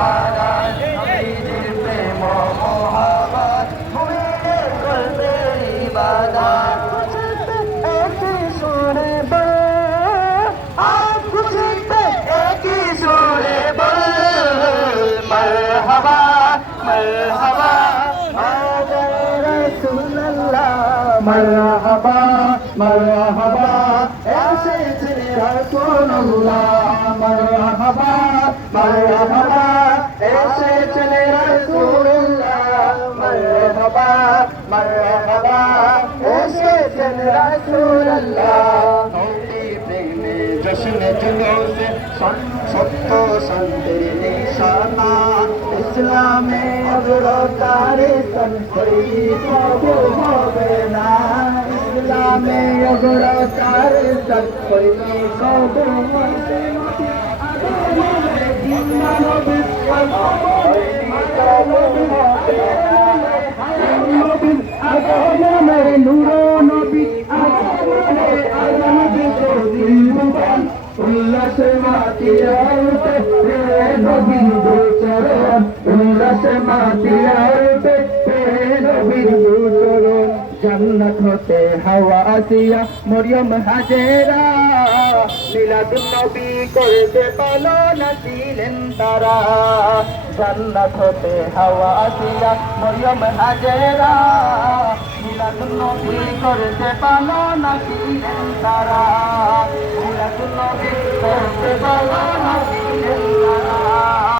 ইবাদত নবীজির প্রেম মোহাম্মদ মুমিনের করবে ইবাদত মারহাবা মারহাবা এসেছে রাসূলুল্লাহ মারহাবা মারহাবা জশ্ন জুলুসে সত্য শান্তির নিশানা ইসলামে অগ্রতারে সনসই কবু হবে না ইসলামে অগ্রতারে হবে আগমনের উল্লাসে মাতিয়াতে রে নবী দুচরণ উল্লাসে মাতিয়াতে রে নবী দুচরণ জান্নাত হতে হাওয়া আসিয়া মরিয়ম হাজেরা। মিলাদ নবী করতে পালন ছিলেন তারা। জান্নাত হাওয়া আসিয়া মরিয়ম হাজেরা। মিলাদ নবী করতে পালন ছিলেন তারা। মিলাদ করতে পারা